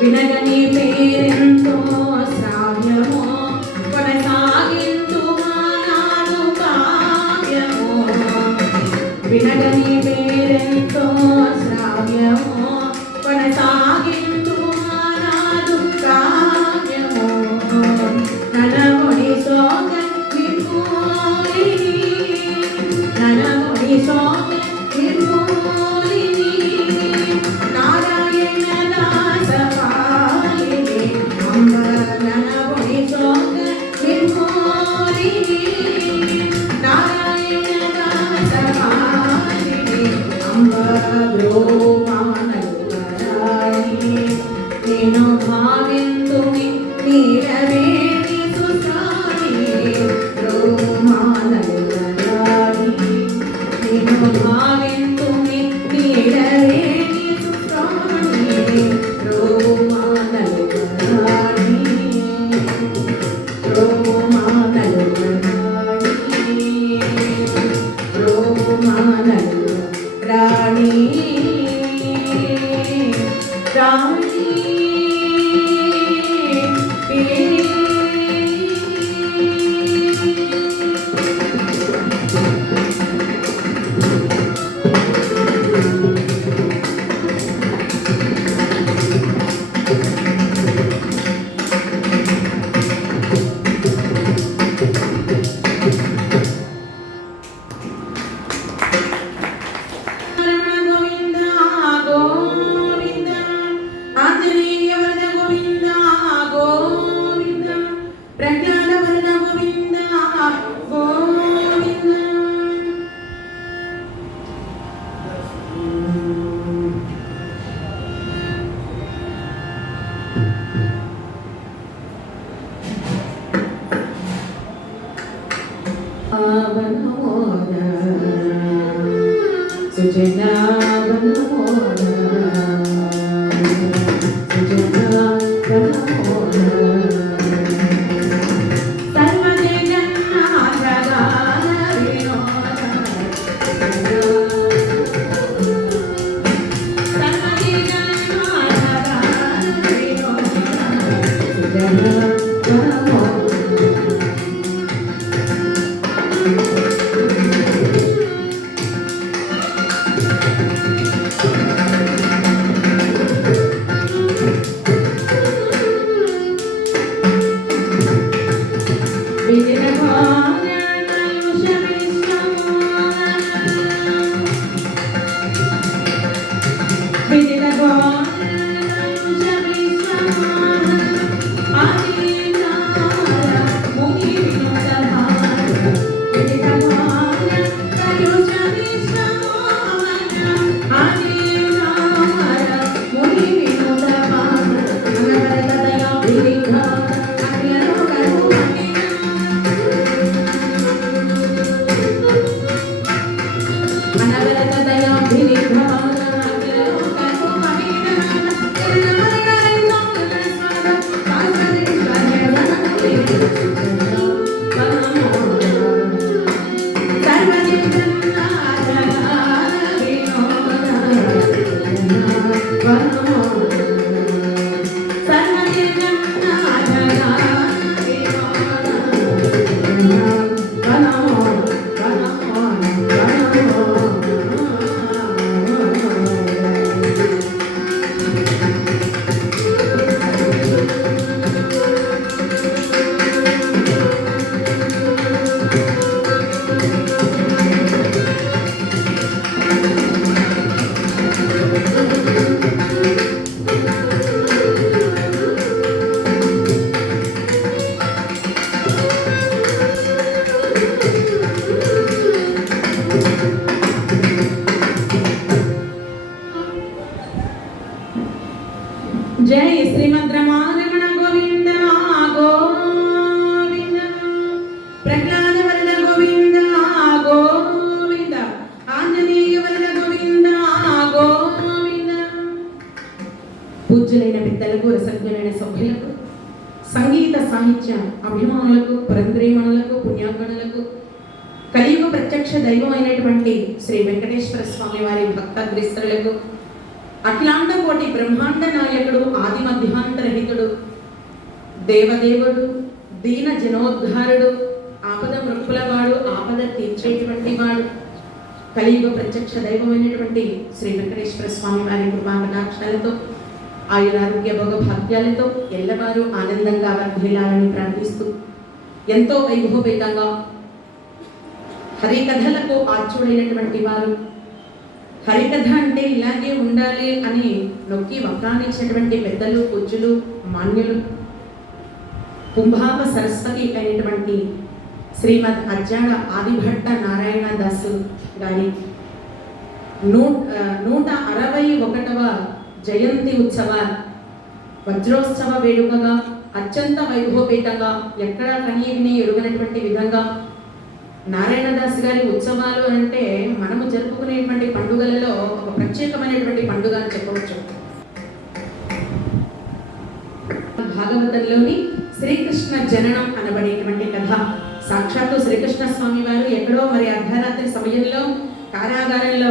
వినగని పేరెంతో శ్రావ్యమో పూజ్యులైన పెద్దలకు, రసజ్ఞులైన సభ్యులకు, సంగీత సాహిత్య అభిమానులకు, పురంధ్రీమణులకు, పుణ్యాగణులకు, కలియుగ ప్రత్యక్ష దైవం అయినటువంటి శ్రీ వెంకటేశ్వర స్వామి వారి భక్తాగ్రేసరులకు, అఖిలాండ కోటి బ్రహ్మాండ నాయకుడు, ఆది మధ్యాంతరహితుడు, దేవదేవుడు, దీన జనోద్ధారుడు, ఆపద మృక్కులవాడు, ఆపద తీర్చేటువంటి వాడు, కలియుగ ప్రత్యక్ష దైవమైనటువంటి శ్రీ వెంకటేశ్వర స్వామి వారి కృపాకటాక్షాలతో, ఆయురారోగ్య భోగభాగ్యాలతో ఎల్లవారు ఆనందంగా వర్ధిల్లాలని ప్రార్థిస్తూ, ఎంతో వైభవపేతంగా హరికథలకు ఆర్చుడైనటువంటి వారు, హరికథ అంటే ఇలాగే ఉండాలి అని నొక్కి వక్రానిచ్చినటువంటి పెద్దలు, పూజ్యులు, మాన్యులు, కుంభావ సరస్వతి అయినటువంటి శ్రీమద్ అజ్జాడ ఆదిభట్ట నారాయణ దాసు గారి 161వ జయంతి ఉత్సవ వజ్రోత్సవ వేడుకగా అత్యంత వైభవపేతంగా ఎక్కడా కనీవిని ఎరుగనటువంటి విధంగా నారాయణదాస్ గారి ఉత్సవాలు అంటే మనము జరుపుకునేటువంటి పండుగలలో ఒక ప్రత్యేకమైనటువంటి పండుగ అని చెప్పవచ్చు. భాగవతంలోని శ్రీకృష్ణ జననం అనబడేటువంటి కథ. సాక్షాత్తు శ్రీకృష్ణ స్వామి వారు ఎక్కడో మరి అర్ధరాత్రి సమయంలో కారాగారంలో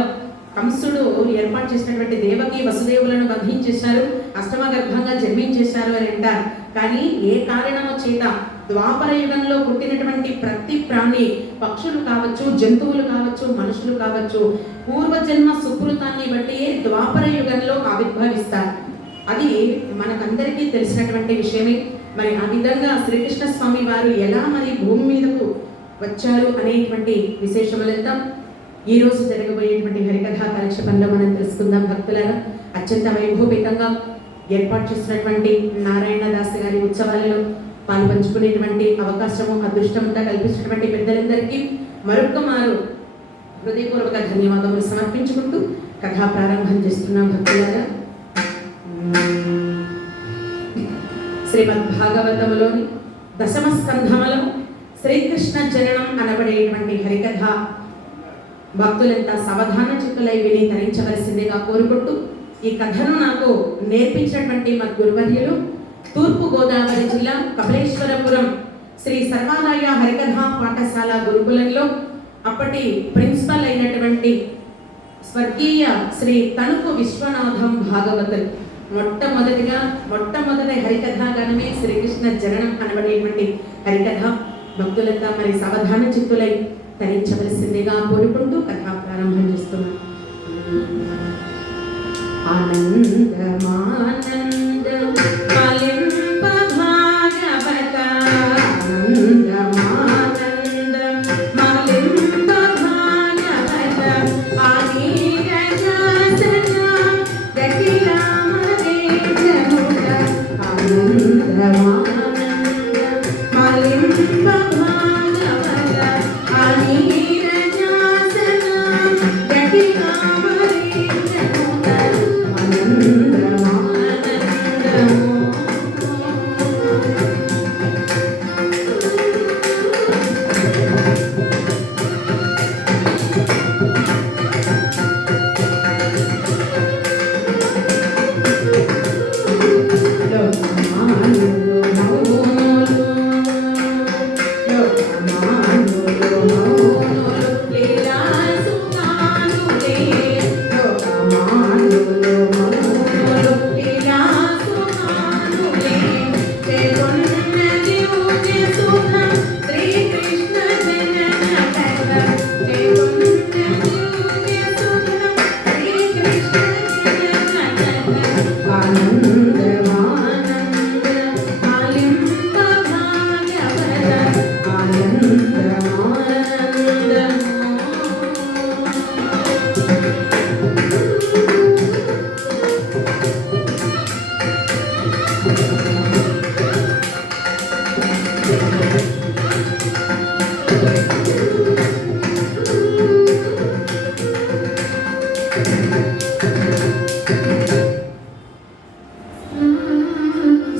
కంసుడు ఏర్పాటు చేసినటువంటి దేవకి వసుదేవులను బంధించేశారు, అష్టమ గర్భంగా జన్మించేశారు అని అంటారు. కానీ ఏ కారణమో చేత ద్వాపర యుగంలో పుట్టినటువంటి ప్రతి ప్రాణి, పక్షులు కావచ్చు, జంతువులు కావచ్చు, మనుషులు కావచ్చు, పూర్వజన్మ సుకృతాన్ని బట్టి ద్వాపర యుగంలో ఆవిర్భవిస్తారు. అది మనకందరికీ తెలిసినటువంటి విషయమే. మరి ఆ విధంగా శ్రీకృష్ణ స్వామి వారు ఎలా మరి భూమి మీదకు వచ్చారు అనేటువంటి విశేషములంతా ఈ రోజు జరగబోయేటువంటి హరికథా కాలక్షేపంలో మనం తెలుసుకుందాం. భక్తులారా, అత్యంత వైభవపేతంగా ఏర్పాటు చేసినటువంటి నారాయణదాస్ గారి ఉత్సవాలలో పాలు పంచుకునేటువంటి అవకాశము, అదృష్టంగా కల్పించినటువంటి పెద్దలందరికీ మరొక మారు హృదయపూర్వక ధన్యవాదములు సమర్పించుకుంటూ కథా ప్రారంభం చేస్తున్నాం. భక్తులారా, శ్రీమద్ భాగవతములోని దశమ స్కంధములో శ్రీకృష్ణ జననం అనబడేటువంటి హరికథ భక్తులంతా సావధాన చిత్తులై విని తరించవలసిందిగా కోరుకుంటూ, ఈ కథను నాకు నేర్పించినటువంటి మా గురువర్యులు తూర్పు గోదావరి జిల్లా కపిలేశ్వరపురం శ్రీ సర్వాలయ హరికథా పాఠశాల గురుకులంలో అప్పటి ప్రిన్సిపల్ అయినటువంటి స్వర్గీయ శ్రీ తణుకు విశ్వనాథం భాగవతులు మొట్టమొదటి హరికథా గానమే శ్రీకృష్ణ జననం అనబడేటువంటి హరికథ. భక్తులంతా మరి సావధాన చిత్తులై తరించవలసిందిగా కోరుకుంటూ కథ ప్రారంభం చేస్తున్నాను. ఆనందమానందం ఫలింప భాగవత, ఆనందమానందం ఫలింప భాగవత, ఆనీరజాసన గతిరామదే జనుడ, ఆనందమానందం ఫలింప భాగవత, ఆనీరజాసన గతిరామదే జనుడ,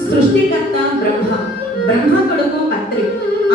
సృష్టికర్త బ్రహ్మ, బ్రహ్మ కొడుకు అత్రి,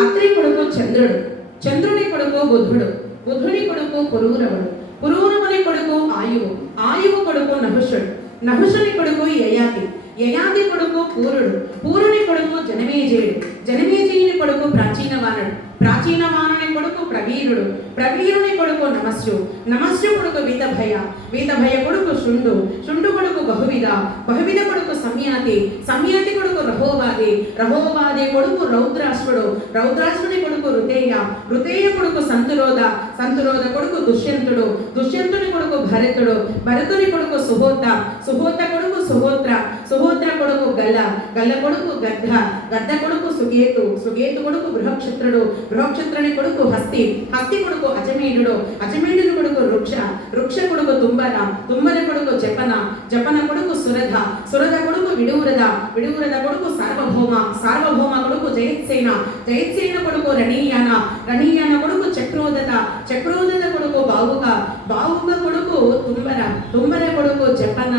అత్రి కొడుకు చంద్రుడు, చంద్రుని కొడుకు బుధుడు, బుధుని కొడుకు పురూరవుడు, పురూరవుని కొడుకు ఆయువు, ఆయువు కొడుకు నహుషుడు, నహుషుని కొడుకు యయాతి, యయాతి కొడుకు పూరుడు, పూరుని కొడుకు జనమేజయుడు, జనమేజయుని కొడుకు ప్రాచీనవానుడు, ప్రాచీనవానుని కొడుకు ప్రవీరుడు, ప్రవీరుని కొడుకు నమస్యు, నమస్యు కొడుకు వీతభయ, వీతభయ కొడుకు శుండు, శుండు కొడుకు బహువిధ, బహువిధ కొడుకు సంయాతి, సంయాతి కొడుకు రహోవాది, రహోవాది కొడుకు రౌద్రాష్ట్రుడు, రౌద్రాష్ట్రుని కొడుకు రుతేయ, రుతేయ కొడుకు సంతురోధ, సంతురోధ కొడుకు దుష్యంతుడు, దుష్యంతుని కొడుకు భరతుడు, భరతుని కొడుకు సుహోత, సుహోత కొడుకు సుహోత్ర, సుహోత్ర కొడుకు గల్ల, గల్ల కొడుకు గద్ద, గద్ద కొడుకు సుగేతు, సుగేతు కొడుకు బృహక్షత్రుడు, బృహక్షత్రుని కొడుకు హస్తి, హస్తి కొడుకు అజమేయుడు, అజమేయుని కొడుకు వృక్ష, వృక్ష కొడుకు తుంబర, తుంబర కొడుకు జపన, జపన కొడుకు సురధ, సురధ కొడుకు విడూరద, విడూరద కొడుకు సార్వభౌమ, సార్వభౌమ కొడుకు జయత్సేన, జయత్సేన కొడుకు రణీయాన, రణీయాన కొడుకు చక్రోదత, చక్రోదత కొడుకు బావుక, బావుక కొడుకు తుంబర, తుంబర కొడుకు జపన,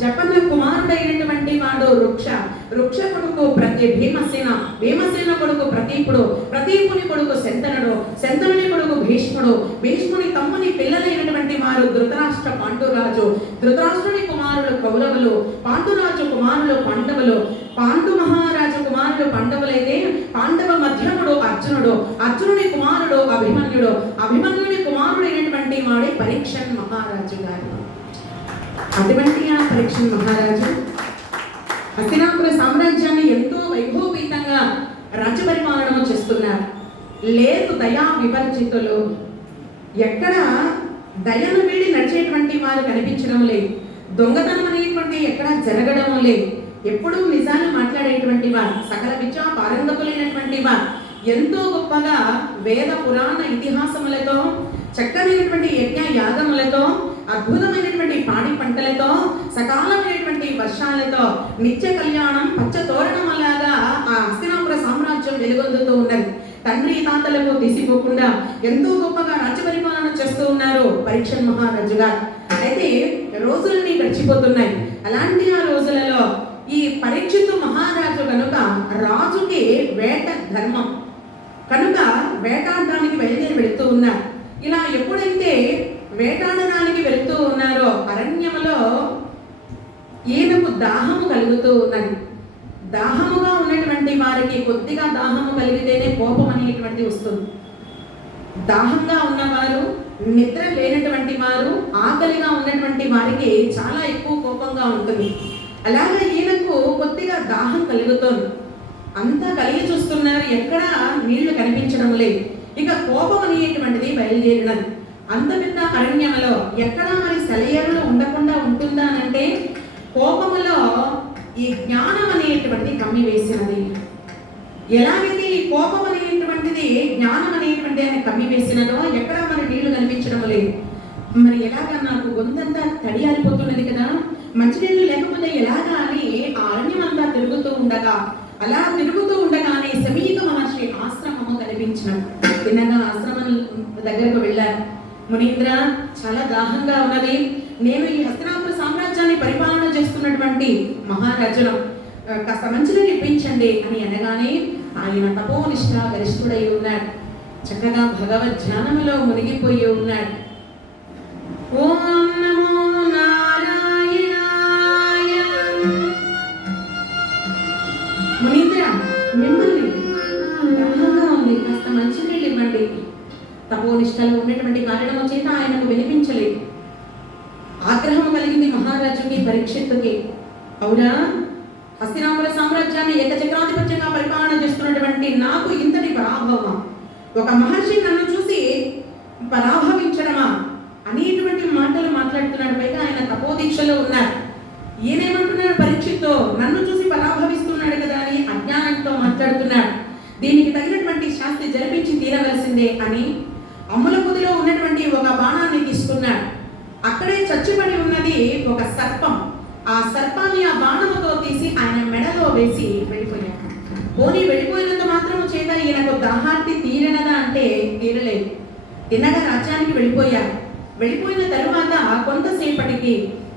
జపన కుమారుడైనటువంటి వాడు వృక్ష, వృక్ష కొడుకు భీమసేన, భీమసేన కొడుకు ప్రతీపుడు, ప్రతీపుని కొడుకు శంతనుడు, శంతనుని కొడుకు భీష్ముడు, భీష్ముని తమ్ముని పిల్లలైనటువంటి వారు ధృతరాష్ట్ర పాండురాజు, ధృతరాష్ట్రుని కుమారులు కౌరవులు, పాండురాజు కుమారులు పాండవులు, పాండు మహారాజు కుమారులు పాండవులైతే పాండవ మధ్యముడు అర్జునుడు, అర్జునుని కుమారుడు అభిమన్యుడు, అభిమన్యుని కుమారుడైనటువంటి వాడే పరీక్షన్ మహారాజు గారు. అటువంటి ఆ పరీక్షన్ మహారాజు హస్తినాపుర సామ్రాజ్యాన్ని ఎంతో వైభవపేతంగా రాజ్య పరిపాలన చేస్తున్నారు. లేదు దయా వివర్జితులు, ఎక్కడ దయను వీడి నడిచేటువంటి వారు కనిపించడం లేదు, దొంగతనం అనేటువంటి ఎక్కడ జరగడం లేదు, ఎప్పుడూ నిజాలు మాట్లాడేటువంటి వారు, సకల విద్యా పారంగతులైనటువంటి వారు, ఎంతో గొప్పగా వేద పురాణ ఇతిహాసములతో, చక్కనైనటువంటి యజ్ఞ యాగములతో, అద్భుతమైనటువంటి పాడి పంటలతో, సకాలమైనటువంటి వర్షాలతో, నిత్య కళ్యాణం పచ్చ తోరణమలాగా ఆ హస్తినాపుర సామ్రాజ్యం వెలుగొందుతూ ఉన్నది. తండ్రి తాతలకు తీసిపోకుండా ఎంతో గొప్పగా రాజ్య పరిపాలన చేస్తూ ఉన్నారు పరీక్షన్ మహారాజు గారు. అయితే రోజులన్నీ గడిచిపోతున్నాయి. అలాంటి ఆ రోజులలో ఈ పరీక్షితు మహారాజు కనుక రాజుకి వేట ధర్మం, కనుక వేటాడడానికి బయలుదేరి వెళుతూ ఉన్నారు. ఇలా ఎప్పుడైతే వేటాడడానికి వెళుతూ ఉన్నారో అరణ్యములో ఈయనకు దాహము కలుగుతూ ఉన్నది. దాహముగా ఉన్నటువంటి వారికి కొద్దిగా దాహము కలిగితేనే కోపం అనేటువంటి వస్తుంది. దాహంగా ఉన్నవారు, నిద్ర లేనటువంటి వారు, ఆకలిగా ఉన్నటువంటి వారికి చాలా ఎక్కువ కోపంగా ఉంటుంది. అలాగే ఈయనకు కొద్దిగా దాహం కలుగుతోంది. అంతా కలిగి చూస్తున్నారు, ఎక్కడ నీళ్లు కనిపించడం లేదు. ఇక కోపం అనేటువంటిది బయలుదేరినది. అంత పెద్ద అరణ్యములో ఎక్కడా మరి సెలయేరులు ఉండకుండా ఉంటుందా అంటే కోపములో ఈ జ్ఞానం అనేటువంటిది కమ్మి వేసినది. ఎలాగైతే ఈ కోపం అనేటువంటిది జ్ఞానం అనేటువంటి ఆయన కమ్మి వేసినదో ఎక్కడా మరి నీళ్లు కనిపించడం లేదు. మరి ఎలాగా నాకు గొంతంతా తడి ఆరిపోతున్నది కదా, మంచినీళ్ళు లేకపోతే ఎలాగా అని ఆ అరణ్యం అంతా తిరుగుతూ ఉండగా, అలా తిరుగుతూ ఉండగానే సమీక మహర్షి ఆశ్రమము కనిపించినాడు. తిన్నగా ఆశ్రమం దగ్గరకు వెళ్ళారు. మునీంద్ర, చాలా దాహంగా ఉన్నది. నేను ఈ హస్తినాపుర సామ్రాజ్యాన్ని పరిపాలన చేస్తున్నటువంటి మహారాజును, కాస్త మంచినీళ్ళు ఇప్పించండి అని అనగానే ఆయన తపోనిష్ట గరిష్ఠుడై ఉన్నాడు. చక్కగా భగవద్ ధ్యానములో మునిగిపోయి ఉన్నాడు. ఓం నమో నారాయణాయ. మునీంద్ర, మిమ్మల్ని దాహంగా ఉంది, కాస్త మంచినీళ్ళు ఇవ్వండి. తపోనిష్టలో ఉన్నటువంటి కారణము చేత ఆయనకు వినిపించలేదు. ఆగ్రహం కలిగింది మహారాజుకి, పరీక్షిత్తుకి. అవునా, హస్తినాపుర సామ్రాజ్యాన్ని ఏకచక్రాధిపత్యంగా పరిపాలన చేస్తున్నటువంటి నాకు ఇంతటి పరాభవమా? ఒక మహర్షి నన్ను చూసి పరాభవించడమా అనేటువంటి మాటలు మాట్లాడుతున్నాడు. పైగా ఆయన తపోదీక్షలో ఉన్నారు. ఈయనేమంటున్నాడు పరీక్షిత్తో, నన్ను చూసి పరాభవిస్తున్నాడు కదా అని అజ్ఞానంతో మాట్లాడుతున్నాడు. దీనికి తగినటువంటి శాస్తి జరిపించి తీరవలసిందే అని అమ్ముల పొదిలో ఉన్నటువంటి ఒక బాణాన్ని తీసుకున్నాడు. అక్కడే చచ్చిపడి ఉన్నది ఒక సర్పం. ఆ సర్పాన్ని ఆ బాణముతో తీసి ఆయన మెడలో వేసి వెళ్ళిపోయాడు. పోనీ వెళ్ళిపోయినంత మాత్రము చేత ఈయనకు దాహార్తి తీరనదా అంటే తీరలేదు. తిన్నగా రాజ్యానికి వెళ్ళిపోయారు. వెళ్ళిపోయిన తరువాత కొంతసేపటికి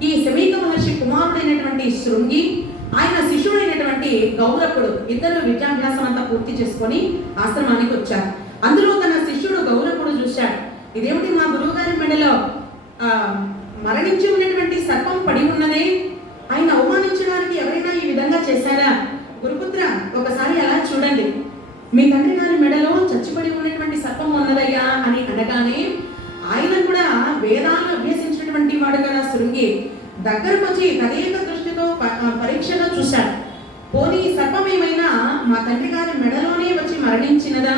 ఈ సమీక మహర్షి కుమారుడైనటువంటి శృంగి, ఆయన శిష్యుడైనటువంటి గౌరకుడు ఇద్దరు విద్యాభ్యాసం అంతా పూర్తి చేసుకొని ఆశ్రమానికి వచ్చారు. అందులో తన శిష్యుడు గౌరకుడు చూశాడు, ఇదేమిటి మా గురువు గారి మెడలో మరణించి ఉన్నటువంటి సర్పం పడి ఉన్నదే, ఆయన అవమానించడానికి ఎవరైనా ఈ విధంగా చేశారా? గురుపుత్ర, ఒకసారి అలా చూడండి, మీ తండ్రి గారి మెడలో చచ్చిపడి ఉన్నటువంటి సర్పం ఉన్నదయ్యా అని అనగానే ఆయన కూడా వేదాలను అభ్యసించినటువంటి వాడు కదా శృంగి, దగ్గరకు వచ్చి తదేక దృష్టితో పరీక్షగా చూశాడు. పోనీ సర్పం ఏమైనా మా తండ్రి గారి మెడలోనే వచ్చి మరణించినదా,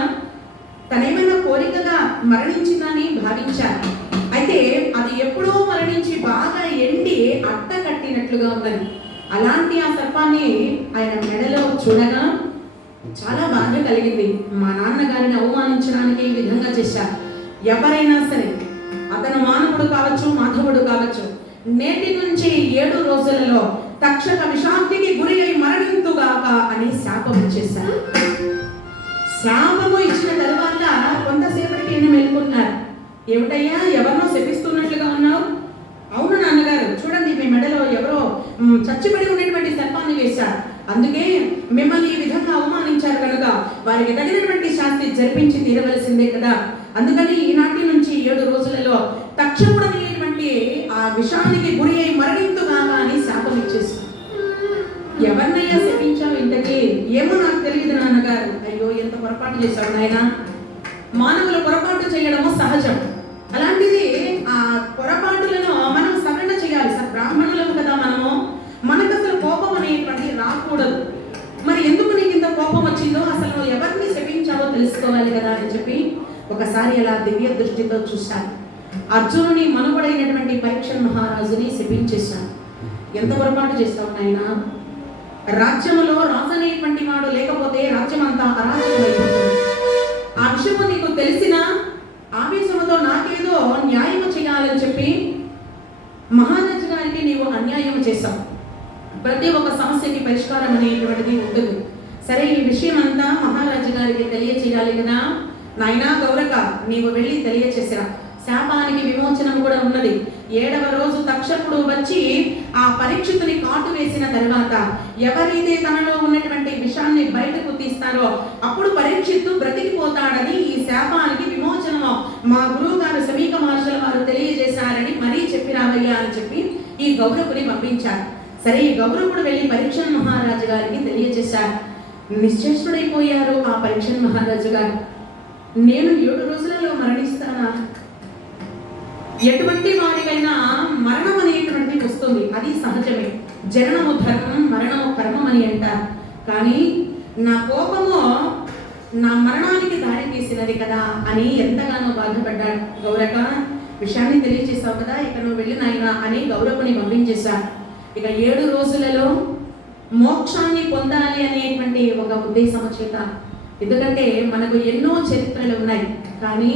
తనేమైనా కోరికగా మరణించిందని భావించారు. అయితే అది ఎప్పుడో మరణించి బాగా ఎండి అట్ట కట్టినట్లుగా ఉన్నది. అలాంటి ఆ సర్పాన్ని ఆయన మెడలో చూడగా చాలా బాధ కలిగింది. మా నాన్నగారిని అవమానించడానికి ఈ విధంగా చేశారు. ఎవరైనా సరే, అతను మానవుడు కావచ్చు, మాధవుడు కావచ్చు, నేటి నుంచి 7 రోజులలో తక్షక విషాంతికి గురి అయి మరణింతుగాక అని శాపం ఇచ్చేశారు. శాపము ఇచ్చిన తరువాత కొంతసేపటికి ఈయన మేల్కొన్నారు. ఏమిటయ్యా, ఎవరినో శపిస్తున్నట్లుగా ఉన్నావు? అవును నాన్నగారు, చూడండి, మీ మెడలో ఎవరో చచ్చిపడి ఉన్నటువంటి సర్పాన్ని వేశారు. అందుకే మిమ్మల్ని ఈ విధంగా అవమానించారు కనుక వారికి తగినటువంటి శాస్తి జరిపించి తీరవలసిందే కదా. అందుకని ఈనాటి నుంచి 7 రోజులలో తక్షకుడు అనేటువంటి ఆ విషానికి గురి అయి మరణింతుగాక అని శాపం ఇచ్చేసి, ఎవరినయ్యా శపించావు ఇంతకీ? ఏమో నాకు తెలియదు నాన్నగారు. అయ్యో, ఎంత పొరపాటు చేశావు నాయన. మానవులు పొరపాటు చేయడము సహజం. అలాంటిది ఆ పొరపాటులను మనం సవరణ చేయాలి. బ్రాహ్మణులం కదా మనము, మనకు అసలు కోపం అనేటువంటి రాకూడదు. మరి ఎందుకు నీకు ఇంత కోపం వచ్చిందో, అసలు ఎవరిని శపించావో తెలుసుకోవాలి కదా అని చెప్పి ఒకసారి అలా దివ్య దృష్టితో చూశాను. అర్జునుని మనుగడైనటువంటి పరీక్ష మహారాజుని శపించేశాను. ఎంత పొరపాటు చేస్తావు నాయన. రాజ్యములో రాజు అనేటువంటి వాడు లేకపోతే రాజ్యం అంతా అరాజకమైపోతుంది. ఆ విషయము నీకు తెలిసిన ఆవేశముతో నాకేదో న్యాయము చేయాలని చెప్పి మహారాజు గారికి నీవు అన్యాయం చేశావు. ప్రతి ఒక్క సమస్యకి పరిష్కారం అనేటువంటిది ఉంటుంది. సరే, ఈ విషయం అంతా మహారాజు గారికి తెలియచేయాలి కదా. నాయనా గౌరక, నీవు వెళ్ళి తెలియచేసిరా. శాపానికి విమోచనం కూడా ఉన్నది. 7వ రోజు తక్షకుడు వచ్చి ఆ పరీక్షితుని కాటు వేసిన తర్వాత ఎవరైతే తనలో ఉన్నటువంటి విషాన్ని బయటకు తీస్తారో అప్పుడు పరీక్ష పరీక్షిత్తు బ్రతికిపోతాడని, ఈ శాపానికి విమోచనము మా గురువు గారు సమీక మహర్షుల వారు తెలియజేశారని మరీ చెప్పి రావయ్యా అని చెప్పి ఈ గౌరవుని పంపించారు. సరే, ఈ గౌరవుడు వెళ్ళి పరీక్షణ్ మహారాజు గారికి తెలియజేశారు. నిశ్చేష్టుడైపోయారు ఆ పరీక్షణ్ మహారాజు గారు. నేను 7 రోజులలో మరణిస్తానా? ఎటువంటి వారికైనా మరణం అనేటువంటిది వస్తుంది, అది సహజమే. జననము ధర్మం, మరణము కర్మం అని అంటారు. కానీ నా కోపము నా మరణానికి దారి తీసినది కదా అని ఎంతగానో బాధపడ్డాడు. గౌరక, విషయాన్ని తెలియజేశావు కదా, ఇక నువ్వు వెళ్ళి నాయన అని గౌరవుని పంపించేశారు. ఇక 7 రోజులలో మోక్షాన్ని పొందాలి అనేటువంటి ఒక ఉద్దేశం చేత, ఎందుకంటే మనకు ఎన్నో చరిత్రలు ఉన్నాయి, కానీ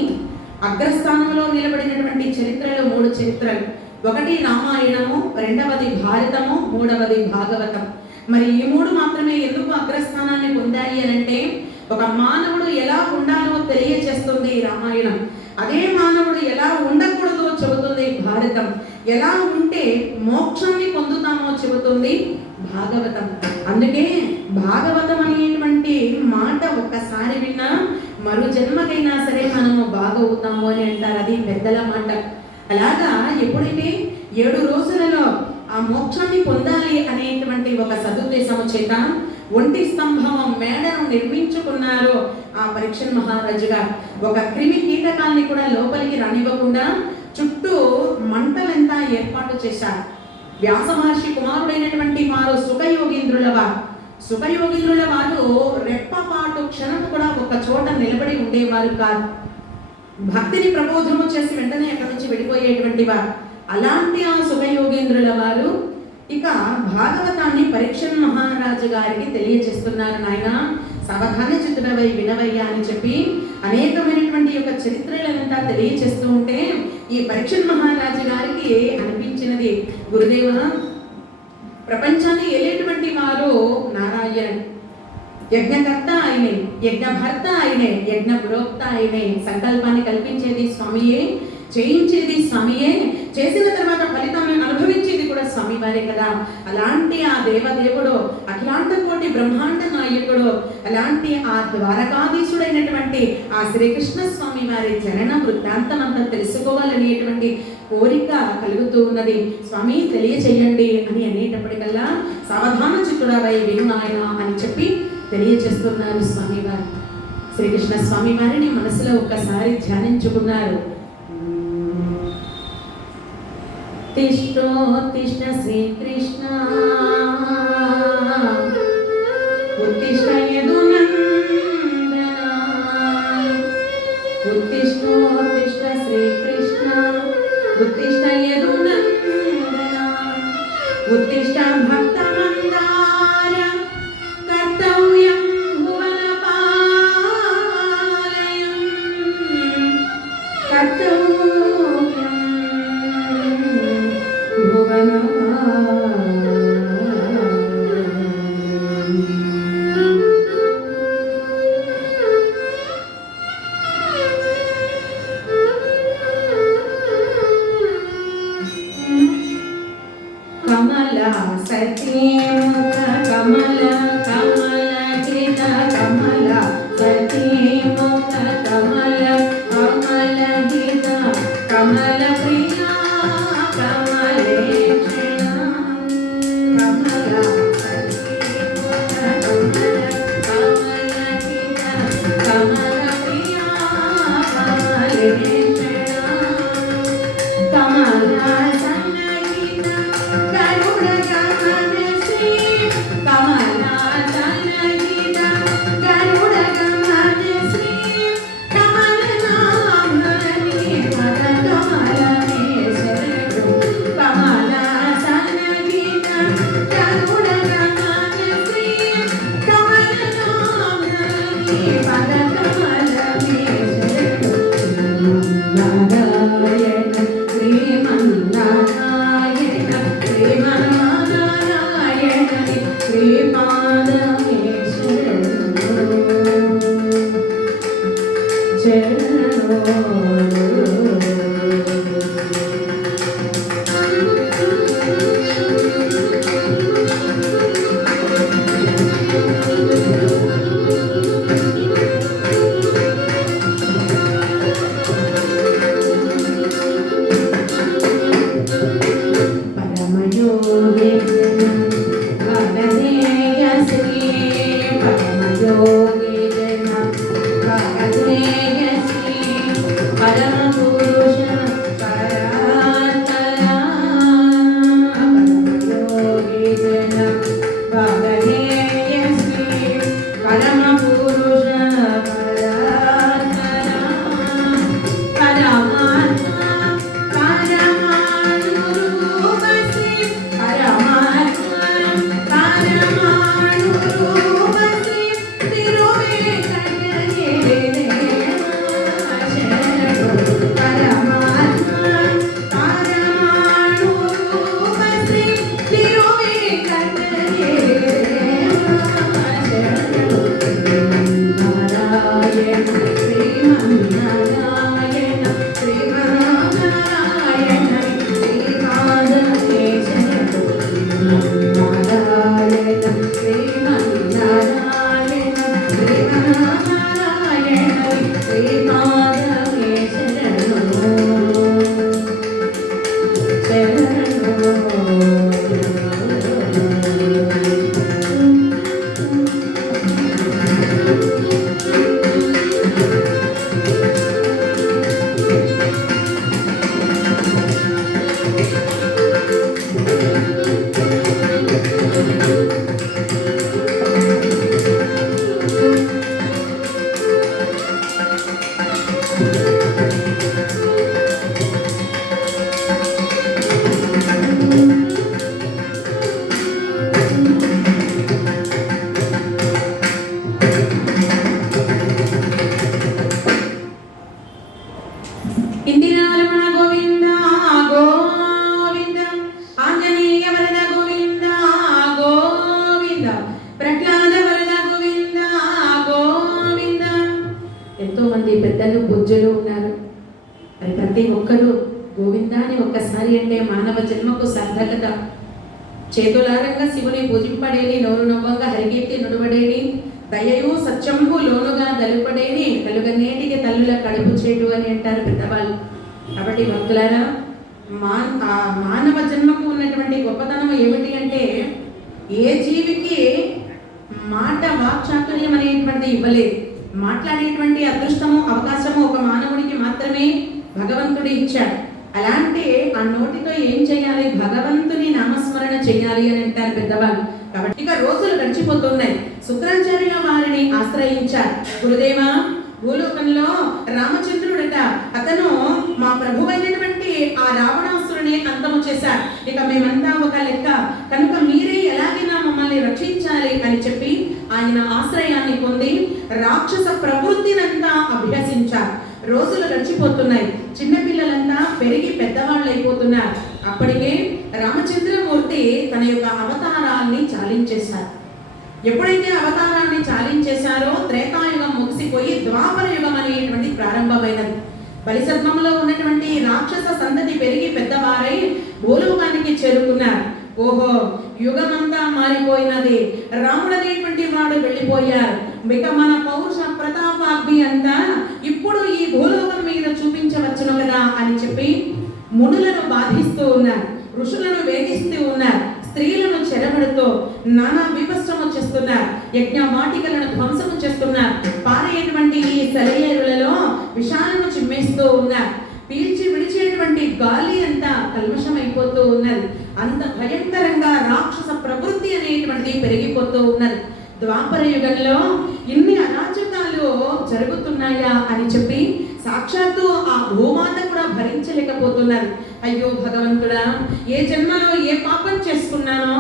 అగ్రస్థానంలో నిలబడినటువంటి చరిత్రలు 3 చరిత్రలు. ఒకటి రామాయణము, రెండవది భారతము, మూడవది భాగవతం. మరి ఈ 3 మాత్రమే ఎందుకు అగ్రస్థానాన్ని పొందాయి అనంటే, ఒక మానవుడు ఎలా ఉండాలో తెలియజేస్తుంది రామాయణం, అదే మానవుడు ఎలా ఉండకూడదో చెబుతుంది భారతం, ఎలా ఉంటే మోక్షాన్ని పొందుతామో చెబుతుంది భాగవతం. అందుకే భాగవతం అనేటువంటి మాట ఒక్కసారి విన్నా మరో జన్మకైనా సరే మనము బాగవుతాము అని అంటారు, అది పెద్దల మాట. అలాగా ఎప్పుడైతే 7 రోజులలో ఆ మోక్షాన్ని పొందాలి అనేటువంటి ఒక సదుద్దేశము చేత ఒంటి స్తంభం మేడను నిర్మించుకున్నారు ఆ పరీక్షణ్ మహారాజు గారు. ఒక క్రిమి కీటకాల్ని కూడా లోపలికి రానివ్వకుండా చుట్టూ మంటలంతా ఏర్పాటు చేశారు. వ్యాస మహర్షి కుమారుడైనటువంటి వారు సుఖయోగీంద్రుల వారు. సుఖయోగీంద్రుల వారు రెప్పపాటు క్షణము కూడా ఒక చోట నిలబడి ఉండేవారు కాదు. భక్తిని ప్రబోధము చేసి వెంటనే అక్కడి నుంచి వెళ్ళిపోయేటువంటి వారు. అలాంటి ఆ సుఖయోగేంద్రుల వారు ఇక భాగవతాన్ని పరీక్షణ్ మహారాజు గారికి తెలియజేస్తున్నారు. నాయన, సావధాన చిత్తుడవై వినవయ్యా అని చెప్పి అనేకమైనటువంటి యొక్క చరిత్రలంతా తెలియజేస్తూ ఉంటే ఈ పరీక్షణ్ మహారాజు గారికి అనిపించినది, గురుదేవ, ప్రపంచాన్ని ఏలేటువంటి వారు నారాయణుడు, యజ్ఞకర్త ఆయనే, యజ్ఞభర్త ఆయనే, యజ్ఞ పురోక్త ఆయనే, సంకల్పాన్ని కల్పించేది స్వామియే, చేయించేది స్వామియే, చేసిన తర్వాత ఫలితాన్ని అనుభవించేది కూడా స్వామి వారే కదా. అలాంటి ఆ దేవదేవుడు, అఖిలాండ కోటి బ్రహ్మాండ నాయకుడు, అలాంటి ఆ ద్వారకాధీశుడైనటువంటి ఆ శ్రీకృష్ణ స్వామి వారి జనన వృత్తాంతం అంతా తెలుసుకోవాలనేటువంటి కోరిక కలుగుతూ ఉన్నది. స్వామి తెలియచేయండి అని అనేటప్పటికల్లా సావధాన చిత్తుడవై విను నాయన అని చెప్పి తెలియచేస్తున్నారు స్వామివారు. శ్రీకృష్ణ స్వామి వారిని మనసులో ఒక్కసారి ధ్యానించుకున్నారు. తిష్టోత్తిష్ట శ్రీకృష్ణ, ఉత్తిష్ట యదునందన, ఉత్తిష్టోత్తిష్ట శ్రీకృష్ణ, ఉత్తిష్ట యదునందన, ఉత్తిష్ట భక్తమందార, కర్తవ్యం భువనపాలయం, కర్తవ్యం కమల సతీముఖ కమల కమల గిత కమల సతీముఖ కమల కమల గిత కమల ప్రియా కమలేక్షణ కమల సతీముఖ కమల కమల గిత కమల ప్రియా కమలేక్షణ కమల కమల పెద్దలు బుజ్జులు ఉన్నారు. మరి ప్రతి ఒక్కరూ గోవిందాన్ని ఒక్కసారి అంటే మానవ జన్మకు సార్థకత. చేతులారంగా శివుని పూజింపడేని, నోరు నవ్వంగా హరికీర్తి నుడబడేని, దయయు సత్యంబు లోనుగా దలుపడేని, కలుగనేటికి తల్లుల కడుపు చేటు అని అంటారు పెద్దవాళ్ళు. కాబట్టి భక్తులారా, మానవ జన్మకు ఉన్నటువంటి గొప్పతనం ఏమిటి అంటే, ఏ జీవికి మాట వాక్చాతుర్యం అనేటువంటిది ఇవ్వలేదు. మాట్లాడేటువంటి అదృష్టము అవకాశము ఒక మానవుడికి మాత్రమే భగవంతుడు ఇచ్చాడు. అలాంటి ఆ నోటితో ఏం చేయాలి? భగవంతుని నామస్మరణ చేయాలి అని అంటారు పెద్దవాళ్ళు. కాబట్టి ఇక రోజులు గడిచిపోతున్నాయి. శుక్రాచార్యుల వారిని ఆశ్రయించారు. గురుదేవా, భూలోకంలో రామచంద్రుడట, అతను మా ప్రభువైనటువంటి ఆ రావణాసురుని అంతము చేశారు. ఇక మేమంతా ఒక లెక్క కనుక మీరే ఎలాగైనా మమ్మల్ని రక్షించాలి అని చెప్పి ఆయన ఆశ్రయాన్ని పొంది రాక్షస ప్రవృత్తినంతా అభ్యసించారు. రోజులు గడిచిపోతున్నాయి. చిన్నపిల్లలంతా పెరిగి పెద్దవాళ్ళు అయిపోతున్నారు. అప్పటికే రామచంద్రమూర్తి తన యొక్క అవతారాన్ని చాలించేశారు. ఎప్పుడైతే అవతారాన్ని చాలించేశారో త్రేతాయుగం ముగిసిపోయి ద్వాపర యుగం అనేటువంటి ప్రారంభమైనది. బలిసద్మంలో ఉన్నటువంటి రాక్షస సంతతి పెరిగి పెద్దవారై భూలోకానికి చేరుకున్నారు. ఓహో, యుగమంతా మారిపోయినది. రాముడు అనేటువంటి వాడు వెళ్ళిపోయారు. ఇక మన పౌరుష ప్రతాపాగ్ని అంతా ఇప్పుడు ఈ భూలోకం మీద చూపించవచ్చును కదా అని చెప్పి మునులను బాధిస్తూ ఉన్నారు, ఋషులను వేధిస్తూ ఉన్నారు, స్త్రీలను చెరబడుతూ నానా విభస్త్రము చేస్తున్నారు, యజ్ఞ వాటికలను ధ్వంసము చేస్తున్నారు, పారేటువంటి ఈ సెలయేరులలో విషాలను చిమ్మేస్తూ ఉన్నారు, పీల్చి విడిచేటువంటి గాలి అంతా కల్మషమైపోతూ ఉన్నది. అంత భయంకరంగా రాక్షస ప్రవృత్తి అనేటువంటి పెరిగిపోతూ ఉన్నది. ద్వాపర యుగంలో ఇన్ని అరాచకాలు జరుగుతున్నాయా అని చెప్పి సాక్షాత్తు ఆ భూమాత కూడా భరించలేకపోతున్నారు. అయ్యో భగవంతుడా, ఏ జన్మలో ఏ పాపం చేసుకున్నానో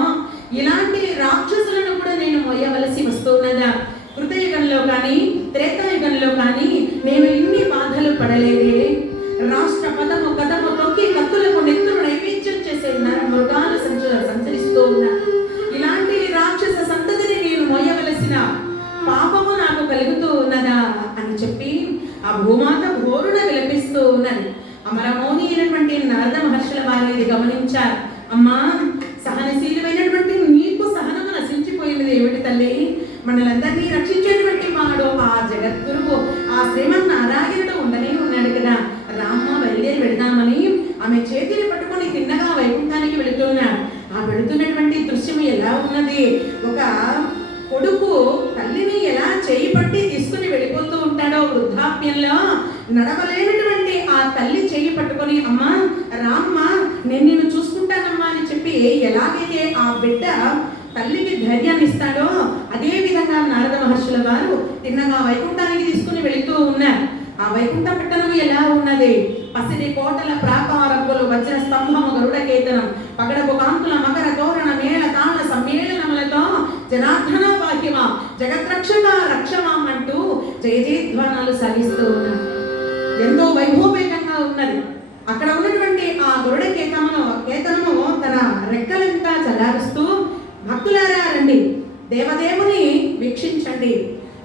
ఇలాంటి రాక్షసులను కూడా నేను మోయవలసి వస్తున్నదా? కృతయుగంలో కానీ త్రేతాయుగంలో కానీ నేను ఇన్ని బాధలు పడలేదే. రాష్ట్ర పదము కథము తొక్కి కత్తులకు నెత్తులు నైవేద్యం చేసే మృగాలు సంచరిస్తూ ఉన్నారు. ఇలాంటి రాక్షస సంతతిని నేను మోయవలసిన పాపము నాకు కలుగుతూ ఉన్నదా అని చెప్పి ఆ భూమాత ఘోరున విలపిస్తూ ఉన్నది. అమరమౌని అయినటువంటి నారద మహర్షుల వారిని గమనించారు. అమ్మా, సహనశీలమైనటువంటి నీకు సహనము నశించిపోయినది ఏమిటి తల్లి? మనలందరినీ రక్షించేటువంటి వాడు ఆ జగద్గురువు, ఆ శ్రీమన్నారాయణుడు ఉండనే ఉన్నాడు కదా. రామ్మ, బయలుదేరి వెళదామని ఆమె చేతిని పట్టుకొని తిన్నగా వైకుంఠానికి వెళుతున్నాడు. ఆ వెళుతున్నటువంటి దృశ్యం ఎలా ఉన్నది? ఒక కొడుకు తల్లిని ఎలా చేయి పట్టి తీసుకుని వెళ్ళిపోతూ ఉంటాడో, వృద్ధాప్యంలో నడవలేనటువంటి తల్లి చెయ్యి పట్టుకొని అమ్మా రామ్మా నేను నిన్ను చూసుకుంటానమ్మా అని చెప్పి ఎలాగైతే ఆ బిడ్డ తల్లికి ధైర్యాన్ని ఇస్తాడో అదే విధంగా నారద మహర్షుల వారు తిన్నగా వైకుంఠానికి తీసుకుని వెళుతూ ఉన్నారు. ఆ వైకుంఠ పట్టణం ఎలా ఉన్నది? పసిడి కోటల ప్రాకారములు, వజ్ర స్తంభము, గరుడ కేతనం, పగడపు కాంతుల మకర తోరణ మేళ తాళ సమ్మేళనములతో జనార్దన వాక్యమా జగద్రక్షక రక్షమాం అంటూ జయ జయధ్వానాలు సాగిస్తూ ఉన్నారు. ఎంతో వైభోపేతంగా ఉన్నది. అక్కడ ఉన్నటువంటి ఆ గరుడ కేతనము తన రెక్కలంతా చలారుస్తూ భక్తులారా రండి, దేవదేవుని వీక్షించండి,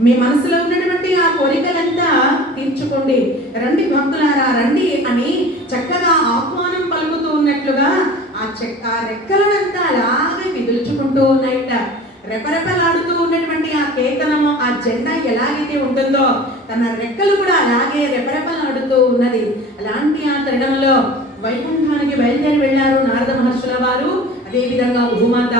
మీ మనసులో ఉన్నటువంటి ఆ కోరికలంతా తీర్చుకోండి, రండి భక్తులారా రండి అని చక్కగా ఆహ్వానం పలుకుతూ ఉన్నట్లుగా ఆ రెక్కలనంతా అలాగే విదుల్చుకుంటూ ఉన్నాయట. రెపరెపలాడుతూ ఉన్నటువంటి ఆ కేతనము, ఆ జెండా ఎలాగైతే ఉంటుందో తన రెక్కలు కూడా అలాగే రెపరెపలాడుతూ ఉన్నది. అలాంటి ఆ తరుణంలో వైకుంఠానికి బయలుదేరి వెళ్ళారు నారద మహర్షుల వారు, అదేవిధంగా భూమాత.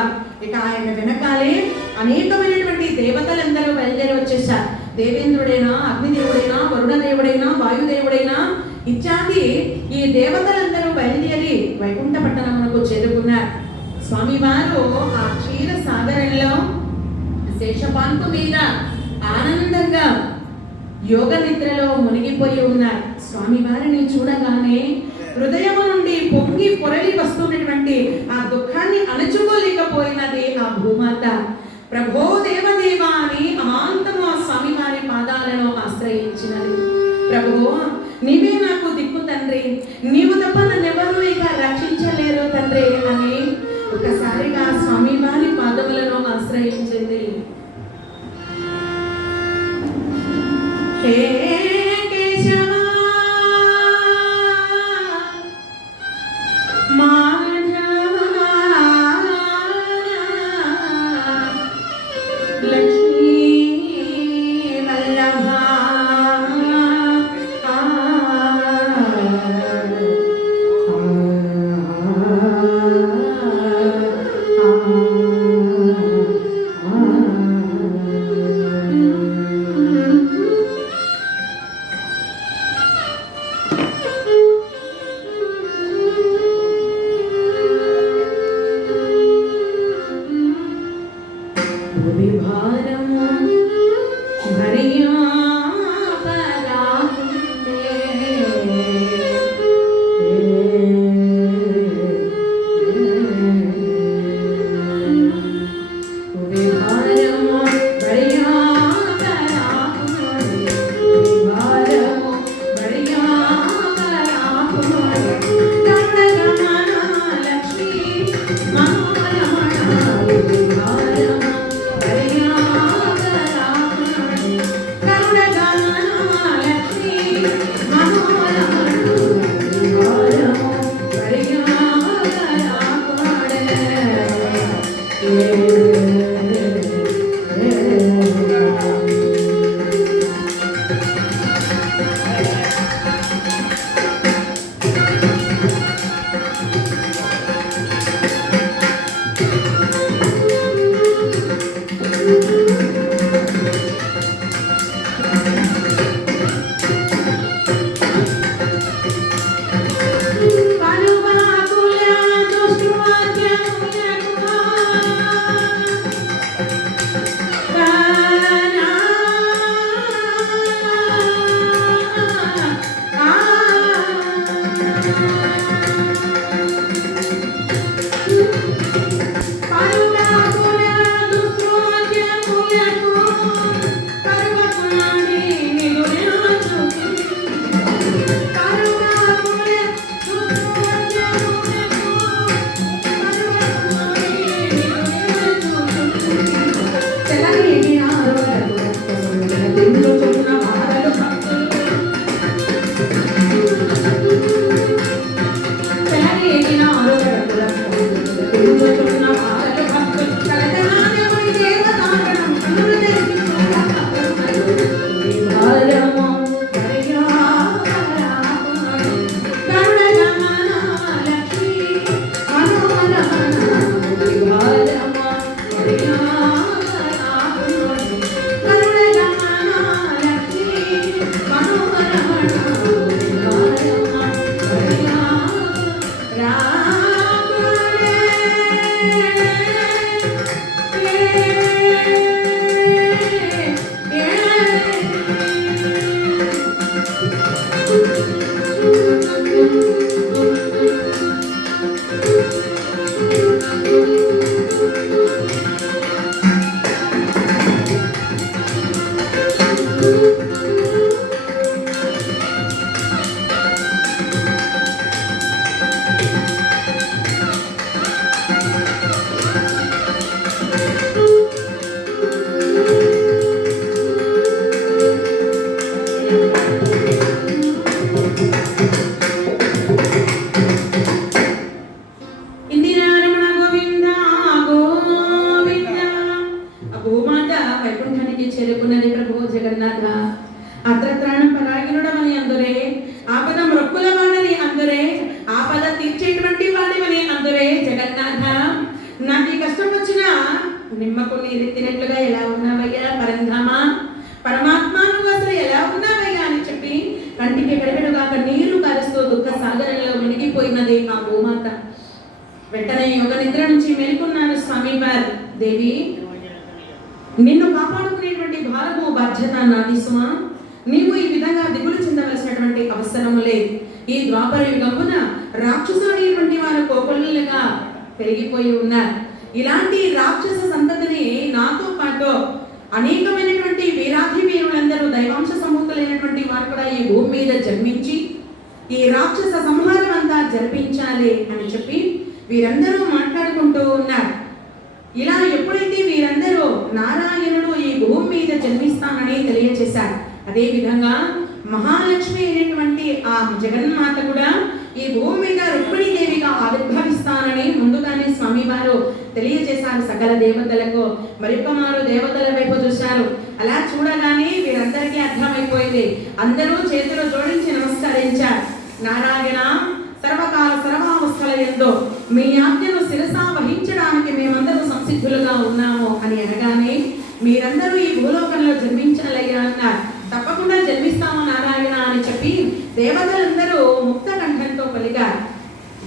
ఇక ఆయన వెనకాలే అనేకమైనటువంటి దేవతలందరూ బయలుదేరి వచ్చేసారు. దేవేంద్రుడైనా, అగ్నిదేవుడైనా, వరుణదేవుడైనా, వాయుదేవుడైనా ఇత్యాది ఈ దేవతలందరూ బయలుదేరి వైకుంఠ పట్టణమునకు చేరుకున్నారు. స్వామివారు ఆ క్షీర సాగరంలో శేషపాంపు మీద ఆనందంగా యోగ నిద్రలో మునిగిపోయి ఉన్నారు. స్వామివారిని చూడగానే హృదయము నుండి పొంగి పొరలి వస్తున్నటువంటి ఆ దుఃఖాన్ని అణచుకోలేకపోయినది ఆ భూమాత. ప్రభో దేవదేవా అని అమాంతము ఆ స్వామివారి పాదాలను ఆశ్రయించినది. ప్రభో నీవే నాకు దిక్కు తండ్రి, నీవు తప్ప నన్నెవరూ ఇక రక్షించలేరు తండ్రి అని ఒకసారిగా స్వామివారి పాదములను ఆశ్రయించింది. హే కేశవా మాధవా లక్ష్మీ వల్లభా ఉన్నది ఆ భూమాత. వెంటనే యోగ నిద్ర నుంచి మేల్కొన్నారు స్వామివారు. దేవి, నిన్ను కాపాడుకునేటువంటి భారము బాధ్యత నాది సుమా. నీవు ఈ విధంగా దిగులు చెందవలసినటువంటి అవసరం లేదు. ఈ ద్వాపర యుగమున రాక్షసులైనటువంటి వారు కోకొల్లులుగా పెరిగిపోయి ఉన్నారు. ఇలాంటి రాక్షస సంతతిని నాతో పాటు అనేకమైనటువంటి వీరాధి వీరులందరూ దైవాంశ సమూహులైనటువంటి వారు కూడా ఈ భూమి మీద జన్మించి ఈ రాక్షస సంహారం అంతా జరిపించాలి అని చెప్పి వీరందరూ మాట్లాడుకుంటూ ఉన్నారు. ఇలా ఎప్పుడైతే వీరందరూ నారాయణుడు ఈ భూమి మీద జన్మిస్తానని తెలియజేశారు, అదే విధంగా మహాలక్ష్మి అయినటువంటి ఆ జగన్మాత కూడా ఈ భూమి మీద రుక్మిణీదేవిగా ఆవిర్భవిస్తానని ముందుగానే స్వామివారు తెలియజేశారు సకల దేవతలకు. మరికొమారు దేవతల వైపు చూశారు. అలా చూడగానే వీరందరికీ అర్థమైపోయింది. అందరూ చేతులు జోడించి నమస్కరించారు. నారాయణ, సర్వకాల సర్వావస్థల యందు మీ ఆజ్ఞను శిరసా వహించడానికి మేమందరూ సంసిద్ధులుగా ఉన్నాము అని అనగానే, మీరందరూ ఈ భూలోకంలో జన్మించాలయ్యా అన్నారు. తప్పకుండా జన్మిస్తాము నారాయణ అని చెప్పి దేవతలందరూ ముక్త కంఠంతో పలికారు.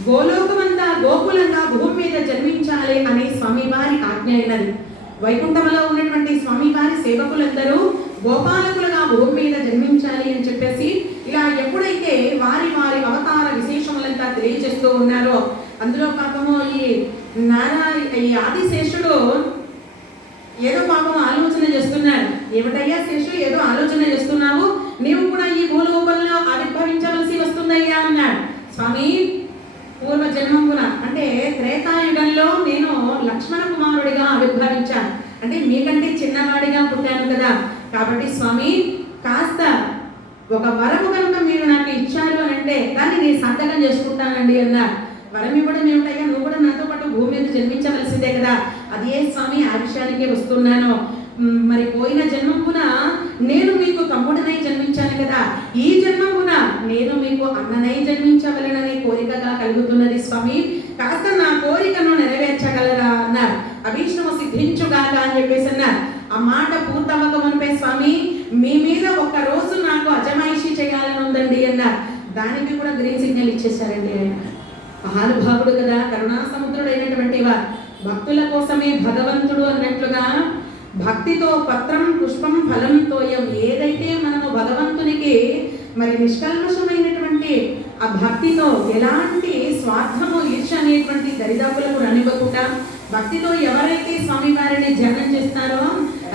గోలోకమంతా గోకులంగా భూమి మీద జన్మించాలి అని స్వామివారి ఆజ్ఞ అయినది. వైకుంఠంలో ఉన్నటువంటి స్వామివారి సేవకులందరూ గోపాలకులుగా భూమి మీద జన్మించాలి అని చెప్పేసి ఇలా ఎప్పుడైతే వారి వారి అవతార విశేషములంతా తెలియజేస్తూ ఉన్నారో, అందులో పాపము ఈ ఆదిశేషుడు ఏదో పాపం ఆలోచన చేస్తున్నాడు. ఏమిటయ్యా శేషు, ఏదో ఆలోచన చేస్తున్నావు, నీవు కూడా ఈ భూలోకంలో ఆవిర్భవించవలసి వస్తుందయ్యా అన్నాడు. స్వామి, పూర్వ జన్మమున అంటే త్రేతాయుగంలో నేను లక్ష్మణ కుమారుడిగా ఆవిర్భవించాను. అంటే మీకంటే చిన్నవాడిగా పుట్టాను కదా, కాబట్టి స్వామి కాస్త ఒక వరము కనుక మీరు నాకు ఇచ్చారు అని అంటే దాన్ని నేను సంతకం చేసుకుంటానండి అన్నారు. వరం ఇవ్వడం ఏమిటయ్యా, నువ్వు కూడా నాతో పాటు భూమి మీద జన్మించవలసిందే కదా. అదే స్వామి, ఆ విషయానికే వస్తున్నాను. మరి పోయిన జన్మమున నేను మీకు తమ్ముడనై జన్మించాను కదా, ఈ జన్మమున నేను మీకు అన్ననై జన్మించవలనని కోరికగా కలుగుతున్నది స్వామి. కాస్త నా కోరికను నెరవేర్చగలరా అన్నారు. అభీష్టము సిద్ధించుగాక అని చెప్పేసి అన్నారు. ఆ మాట పూర్తవక మునిపే స్వామి, మీ మీద ఒక్క రోజు నాకు అజమాయిషి చేయాలని ఉందండి అన్నారు. దానికి కూడా గ్రీన్ సిగ్నల్ ఇచ్చేశారండి ఆయన. మహానుభావుడు కదా, కరుణా సముద్రుడు అయినటువంటి వారు. భక్తుల కోసమే భగవంతుడు అన్నట్లుగా భక్తితో పత్రం పుష్పం ఫలం తోయం. ఏదైతే మనము భగవంతునికి మరి నిష్కల్మషమైనటువంటి ఆ భక్తితో ఎలాంటి స్వార్థము ఈర్ష అనేటువంటి దరిదాపులకు రనివ్వకుండా భక్తితో ఎవరైతే స్వామివారిని ధ్యానం చేస్తారో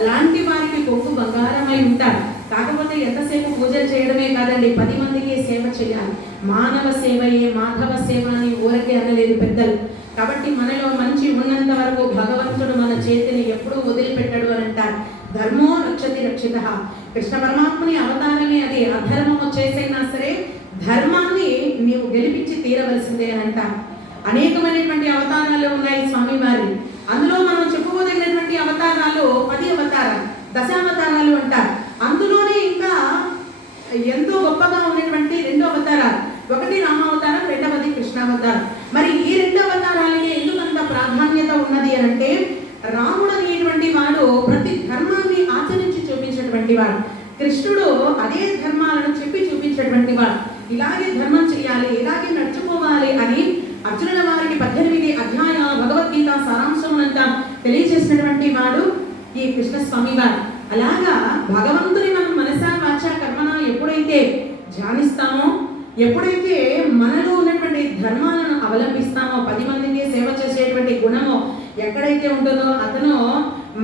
అలాంటి వారికి కొక్కు బంగారమై ఉంటారు. కాకపోతే ఎంతసేపు పూజలు చేయడమే కాదండి, 10 మందికి సేవ చేయాలి. మానవ సేవయే మాధవ సేవ అని ఊరకే అనలేదు పెద్దలు. కాబట్టి మనలో మంచి ఉన్నంత వరకు భగవంతుడు మన చేతిని ఎప్పుడూ వదిలిపెట్టడు అని అంటారు. ధర్మో రక్షతి రక్షిత. కృష్ణ పరమాత్మని అవతారమే అది. అధర్మము చేసైనా సరే ధర్మాన్ని నీవు గెలిపించి తీరవలసిందే అని అంటారు. అనేకమైనటువంటి అవతారాలు ఉన్నాయి స్వామివారి. అందులో మనం చెప్పుకోదగినటువంటి అవతారాలు 10 అవతారాలు, దశావతారాలు అంటారు. అందులోనే ఇంకా ఎంతో గొప్పగా ఉన్నటువంటి 2 అవతారాలు. ఒకటి రామావతారం, రెండవది కృష్ణావతారం. మరి ఈ 2 అవతారాలకి ఎందుకంత ప్రాధాన్యత ఉన్నది అని అంటే, రాముడు అనేటువంటి వాడు ప్రతి ధర్మాన్ని ఆచరించి చూపించినటువంటి వాడు. కృష్ణుడు అదే ధర్మాలను చెప్పి చూపించేటువంటి వాడు. ఇలాగే ధర్మం చేయాలి, ఇలాగే నడుచుకోవాలి అని అర్జునుల వారికి 18 అధ్యాయాల భగవద్గీత సారాంశమునంతా తెలియజేసినటువంటి వాడు ఈ కృష్ణస్వామి వారు. అలాగా భగవంతుని మనం మనసా వాచా కర్మన ఎప్పుడైతే ధ్యానిస్తామో, ఎప్పుడైతే మనలో ఉన్నటువంటి ధర్మాలను అవలంబిస్తామో, 10 మందికి సేవ చేసేటువంటి గుణము ఎక్కడైతే ఉంటుందో అతను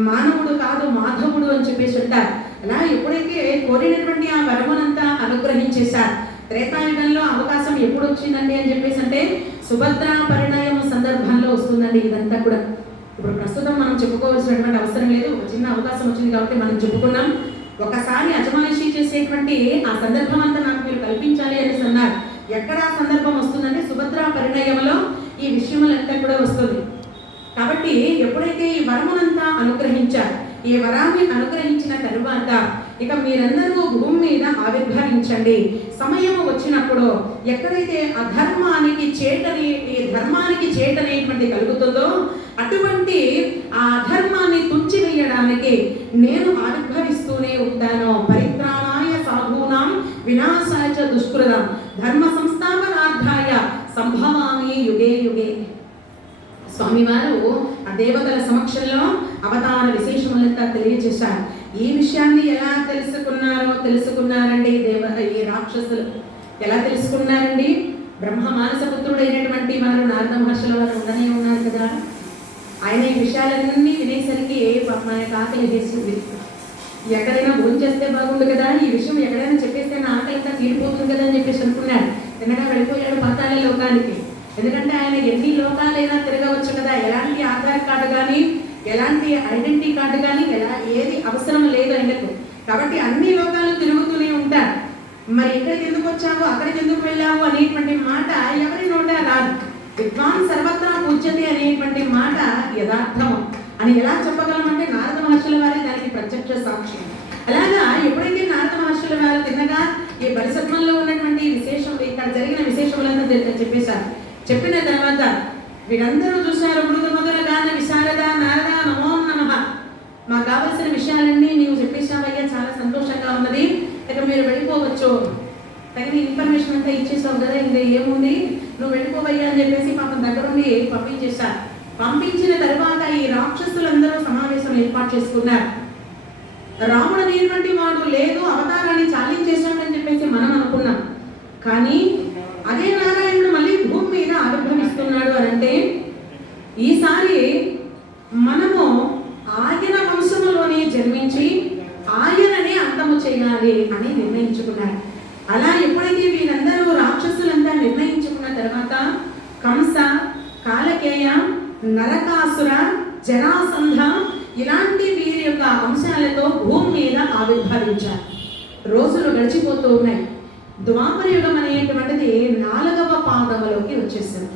మానవుడు కాదు మాధవుడు అని చెప్పేసి ఉంటారు. అలా ఎప్పుడైతే కోరినటువంటి ఆ వరమునంతా అనుగ్రహించేశారు. త్రేతాయుగంలో అవకాశం ఎప్పుడు వచ్చిందండి అని చెప్పేసి అంటే సుభద్రా పరిణయము సందర్భంలో వస్తుందండి ఇదంతా కూడా. ఇప్పుడు ప్రస్తుతం మనం చెప్పుకోవాల్సినటువంటి అవసరం లేదు, ఒక చిన్న అవకాశం వచ్చింది కాబట్టి మనం చెప్పుకున్నాం. ఒకసారి అజమాయిషీ చేసేటువంటి ఆ సందర్భం అంతా నాకు మీరు కల్పించాలి అనేసి అన్నారు. ఎక్కడ ఆ సందర్భం వస్తుందంటే సుభద్రా పరిణయంలో ఈ విషయములంతా కూడా వస్తుంది. కాబట్టి ఎప్పుడైతే ఈ వరమునంతా అనుగ్రహించారు, ఈ వరాన్ని అనుగ్రహించిన తరువాత ఇక మీరందరూ భూమి మీద ఆవిర్భవించండి. సమయము వచ్చినప్పుడు ఎక్కడైతే అధర్మానికి చేటని ఈ ధర్మానికి చేటనేటువంటి కలుగుతుందో అటువంటి ఆ అధర్మాన్ని తుంచివేయడానికి నేను ఆవిర్భవిస్తూనే ఉంటాను. పరిత్రాణాయ సాధూనాం వినాశాయ చ దుష్కృతం ధర్మ సంస్థాపనార్థాయ సంభవామి దేవతల సమక్షంలో అవతార విశేషములంతా తెలియజేశారు. ఈ విషయాన్ని ఎలా తెలుసుకున్నారండి ఈ రాక్షసులు ఎలా తెలుసుకున్నారండి? బ్రహ్మ మానస పుత్రుడైనటువంటి వారు నారద మహర్షుల వారు ఉండనే ఉన్నారు కదా. ఆయన ఈ విషయాలన్నీ వినేసరికి మనకు ఆకలి చేస్తుంది. ఎక్కడైనా భోజనం చేస్తే బాగుండు కదా, ఈ విషయం ఎక్కడైనా చెప్పేస్తే నా ఆకలి అంతా తీరిపోతుంది కదా అని చెప్పేసి అనుకున్నాడు. తిన్నగా వెళ్ళిపోయాడు పాతాళ లోకానికి. ఎందుకంటే ఆయన ఎన్ని లోకాలైనా తిరగవచ్చు కదా, ఎలాంటి ఆధార్ కార్డు కానీ ఎలాంటి ఐడెంటిటీ కార్డు కానీ ఏది అవసరం లేదు ఆయనకు. కాబట్టి అన్ని లోకాలు తిరుగుతూనే ఉంటారు. మరి ఇక్కడికి ఎందుకు వచ్చావు, అక్కడికి ఎందుకు వెళ్ళావు అనేటువంటి మాట ఎవరి నోట రాదు. విద్వాన్ సర్వత్రా పూజ్యతే అనేటువంటి మాట యథార్థం అని ఎలా చెప్పగలమంటే నారద మహర్షుల వారే దానికి ప్రత్యక్ష సాక్షి. అలాగా ఎప్పుడైతే నారద మహర్షుల వారు తిన్నగా ఈ పరిసత్వంలో ఉన్నటువంటి విశేషం, ఇక్కడ జరిగిన విశేషములంతా చెప్పేశారు. చెప్పిన తర్వాత వీరందరూ చూశారు, మృదు మధుర గాన విశారద నారద నమో నమః, మాకు కావలసిన విషయాలన్నీ నీవు చెప్పేశావయ్యా, చాలా సంతోషంగా ఉన్నది, ఇక మీరు వెళ్ళిపోవచ్చు, తగిన ఇన్ఫర్మేషన్ అంతా ఇచ్చేసావు కదా, ఇంకా ఏముంది నువ్వు వెళ్ళిపోవయ్యా అని చెప్పేసి పాపం దగ్గరుండి పంపించేశారు. పంపించిన తర్వాత ఈ రాక్షసులందరూ సమావేశం ఏర్పాటు చేసుకున్నారు. రాముడు అనేటువంటి వాడు లేదు, అవతారాన్ని చాలించేశాడని చెప్పేసి మనం అనుకున్నాం. కానీ అదే నారాయణుడు మళ్ళీ భూమి మీద ఆవిర్భవిస్తున్నాడు అని అంటే ఈసారి మనము ఆయన వంశములోనే జన్మించి ఆయననే అంతము చేయాలి అని నిర్ణయించుకున్నారు. అలా ఎప్పుడైతే వీరందరూ రాక్షసులంతా నిర్ణయించుకున్న తర్వాత కంస, కాలకేయ, నరకాసుర, జరాసంధ ఇలాంటి వీరి యొక్క అంశాలతో భూమి మీద ఆవిర్భవించారు. రోజులు గడిచిపోతూ ఉన్నాయి. ద్వాపర యుగం అనేటువంటిది 4వ పాదములోకి వచ్చేసింది.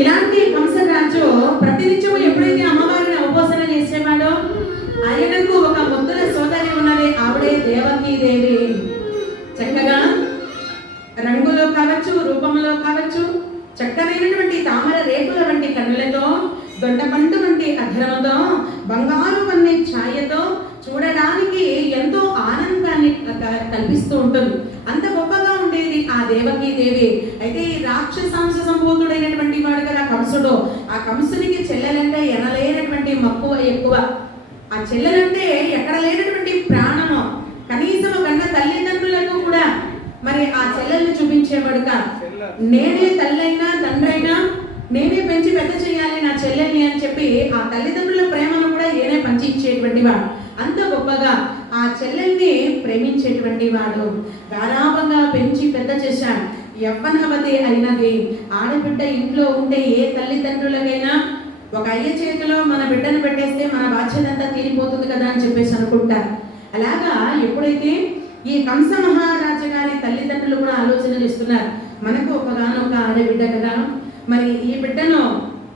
ఇలాంటి కంసరాజు ప్రతినిత్యము ఎప్పుడైతే అమ్మవారిని ఉపాసన చేసేవాడో ఆయనకు ఒక ముద్దుల సోదరి ఉన్నది, ఆవిడే దేవకీ దేవి. దొండపండు వంటి అధరముతో బంగారు వన్నె ఛాయతో చూడడానికి ఎంతో ఆనందాన్ని కల్పిస్తూ ఉంటుంది. అంత గొప్పగా ఉండేది ఆ దేవకీ దేవి. అయితే ఈ రాక్షసాంశ సంభూతుడైనటువంటి వాడు కదా కంసుడు. ఆ కంసునికి చెల్లెలంటే ఎనలేనటువంటి మక్కువ ఎక్కువ. ఆ చెల్లెలంటే ఎక్కడ లేనటువంటి ప్రాణము. కనీసం కన్నా తల్లిదండ్రులకు కూడా మరి ఆ చెల్లెల్ని చూపించేవాడుక. నేనే తల్లైనా తండ్రైనా నేనే పెంచి పెద్ద చేయాలి నా చెల్లెల్ని అని చెప్పి ఆ తల్లిదండ్రుల ప్రేమను కూడా ఏనే పంచి ఇచ్చేటువంటి వాడు. అంత గొప్పగా ఆ చెల్లెల్ని ప్రేమించేటువంటి వాడు. గారాబంగా పెంచి పెద్ద చేశాడు. యవ్వనవతి అయినది. ఆడబిడ్డ ఇంట్లో ఉంటే ఏ తల్లిదండ్రులకైనా ఒక అయ్య చేతిలో మన బిడ్డను పెట్టేస్తే మన బాధ్యత అంతా తీరిపోతుంది కదా అని చెప్పేసి అనుకుంటారు. అలాగా ఎప్పుడైతే ఈ కంస మహారాజు గారి తల్లిదండ్రులు కూడా ఆలోచన చేస్తున్నారు, మనకు ఒకగానొక ఆడబిడ్డ కదా, మరి ఈ బిడ్డను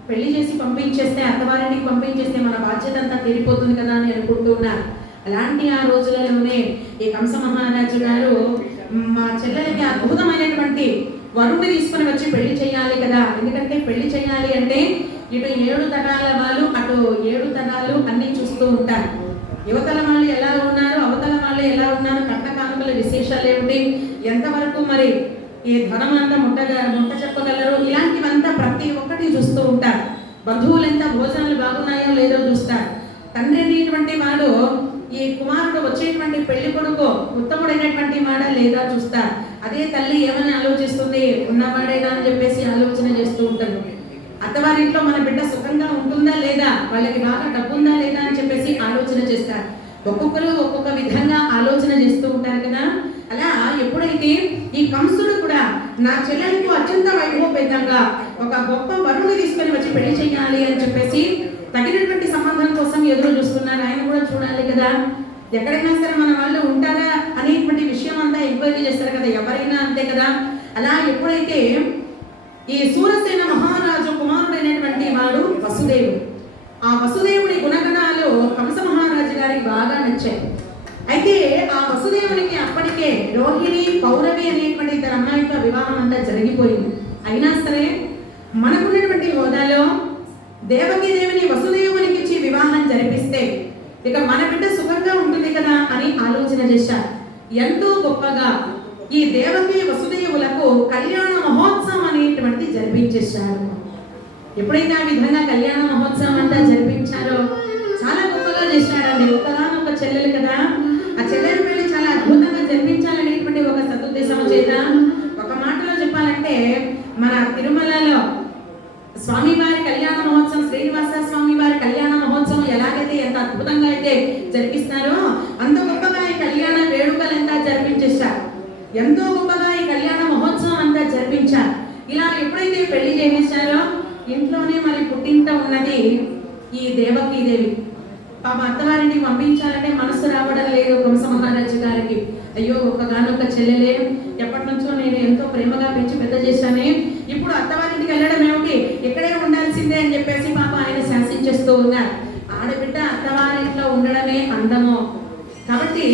పెళ్లి చేసి పంపించేస్తే, అత్తవారికి పంపించేస్తే మన బాధ్యత అంతా తీరిపోతుంది కదా అని అనుకుంటూ ఉన్నారు. అలాంటి ఆ రోజులలోనే ఈ కంస మహారాజు గారు మా చెల్లెలకి అద్భుతమైనటువంటి వరుణ్ణి తీసుకుని వచ్చి పెళ్లి చేయాలి కదా. ఎందుకంటే పెళ్లి చేయాలి అంటే ఇటు 7 తరాల వాళ్ళు, అటు 7 తరాలు అన్ని చూస్తూ ఉంటారు. యువతల వాళ్ళు ఎలా ఉన్నారు, అవతల వాళ్ళు ఎలా ఉన్నారు, కట్న కానుకల విశేషాలు ఏమిటి, ఎంతవరకు మరి ఈ ధనం అంతా ముట్ట చెప్పగలరు, ఇలాంటివంతా ప్రతి ఒక్కటి చూస్తూ ఉంటారు. బంధువులు ఎంత భోజనాలు బాగున్నాయో లేదో చూస్తారు. తండ్రి అనేటువంటి వాడు ఈ కుమారుడు వచ్చేటువంటి పెళ్లి కొడుకు ఉత్తముడైనటువంటి వాడా లేదా చూస్తారు. అదే తల్లి ఏమని ఆలోచిస్తుంది, ఉన్నవాడేనా అని చెప్పేసి ఆలోచన చేస్తూ ఉంటారు. అత్తవారింట్లో మన బిడ్డ సుఖంగా ఉంటుందా లేదా, వాళ్ళకి బాగా డబ్బుందా లేదా అని చెప్పేసి ఆలోచన చేస్తారు. ఒక్కొక్కరు ఒక్కొక్క విధంగా ఆలోచన చేస్తూ ఉంటారు కదా. అలా ఎప్పుడైతే ఈ కంసుడు కూడా నా చెల్లెలకు అత్యంత వైభవపేతంగా ఒక గొప్ప వరుణ్ణి తీసుకొని వచ్చి పెళ్లి చేయాలి అని చెప్పేసి తగినటువంటి సంబంధం కోసం ఎదురు చూస్తున్నారు. ఆయన కూడా చూడాలి కదా, ఎక్కడైనా సరే మన వాళ్ళు ఉంటారా అనేటువంటి విషయం అంతా ఎంక్వైరీ చేస్తారు కదా, ఎవరైనా అంతే కదా. అలా ఎప్పుడైతే ఈ సూరసేన మహారాజు కుమారుడైనటువంటి వాడు వసుదేవుడు, ఆ వసుదేవుడి గుణగణాలు కంస మహారాజు గారికి బాగా నచ్చాయి. అయితే ఆ వసుదేవునికి అప్పటికే రోహిణి, పౌరవి అనేటువంటి ఇద్దరు అమ్మాయితో వివాహం అంతా జరిగిపోయింది. అయినా సరే మనకున్నటువంటి హోదాలో దేవకీ దేవిని వసుదేవునికి ఇచ్చి వివాహం జరిపిస్తే ఇక మన బిడ్డ సుఖంగా ఉంటుంది కదా అని ఆలోచన చేశారు. ఎంతో గొప్పగా ఈ దేవకీ వసుదేవులకు కళ్యాణ మహోత్సవం అనేటువంటిది జరిపించేశారు. ఎప్పుడైతే ఆ విధంగా కళ్యాణ మహోత్సవం అంతా జరిపించారో చాలా గొప్పగా చేశారండి. ఒకగానొక చెల్లెలు కదా, ఆ చెల్లెల పెళ్లి చాలా అద్భుతంగా జరిపించాలనేటువంటి ఒక సదుద్దేశం చేత, ఒక మాటలో చెప్పాలంటే మన తిరుమలలో స్వామివారి కళ్యాణ మహోత్సవం, శ్రీనివాస స్వామి వారి కళ్యాణ మహోత్సవం ఎలాగైతే ఎంత అద్భుతంగా అయితే జరిపిస్తారో అంత గొప్పగా ఈ కళ్యాణ వేడుకలు ఎంత జరిపించేశారు. ఎంతో గొప్పగా ఈ కళ్యాణ మహోత్సవం అంతా జరిపించారు. ఇలా ఎప్పుడైతే పెళ్లి చేసేశారో ఇంట్లోనే మరి పుట్టింట ఉన్నది ఈ దేవకీ దేవి. పాప అత్తవారిని పంపించాలంటే మనసు రావడం లేదు కంస మహారాజు గారికి. అయ్యో ఒకగానొక చెల్లెలే, ఎప్పటి నుంచో నేను ఎంతో ప్రేమగా పెంచి పెద్ద చేశానే, ఇప్పుడు అత్తవారింటికి వెళ్ళడం ఏమిటి, ఇక్కడే ఉండాల్సిందే అని చెప్పేసి పాప ఆయన శాసించేస్తూ ఉన్నారు. ఆడబిడ్డ అత్తవారింట్లో ఉండడమే అందము. కాబట్టి